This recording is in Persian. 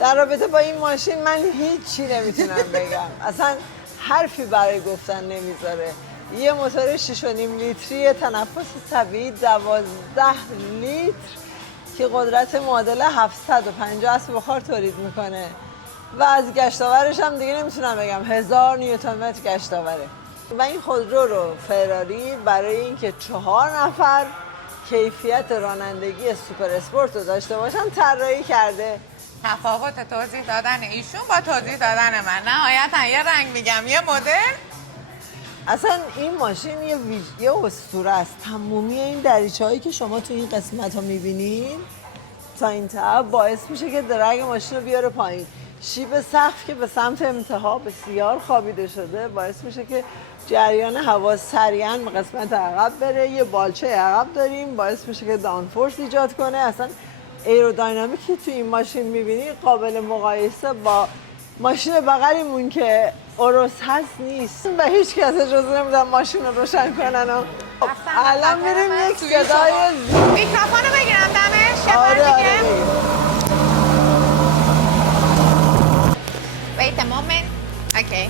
در رابطه با این ماشین من هیچی نمیتونم بگم، اصلا حرفی برای گفتن نمیذاره. یه موتور 6.5 لیتری تنفس طبیعی 12 لیتر که قدرت معادل 750 اسب بخار تولید میکنه و از گشتاورش هم دیگه نمیتونم بگم 1000 نیوتن متر گشتاوره. و این خودرو رو فراری برای اینکه 4 نفر کیفیت رانندگی سوپر اسپورت رو داشته باشن طراحی کرده. تفاوت توضیح دادن ایشون با توضیح دادن من نهایتا یه رنگ میگم یه مدل. اصلا این ماشین یه اسطوره است. تمامی این دریچه هایی که شما تو این قسمت ها میبینین تا این ته باعث میشه که درگ ماشین رو بیاره پایین. شیب سقف که به سمت انتها بسیار خوابیده شده باعث میشه که جریان هوا سریعا به قسمت عقب بره. یه بالچه عقب داریم باعث میشه که داونفورس ایجاد کنه. اصلا ایرودینامیکی که تو این ماشین میبینی قابل مقایسه با ماشین بغلیمون که اوروس هست نیست و هیچ کس اجازه نمیدن ماشین رو روشن کنن. الان میریم یک صدای میکروفون رو بگیرم دمش یه بار دیگه. Wait a moment. Okay.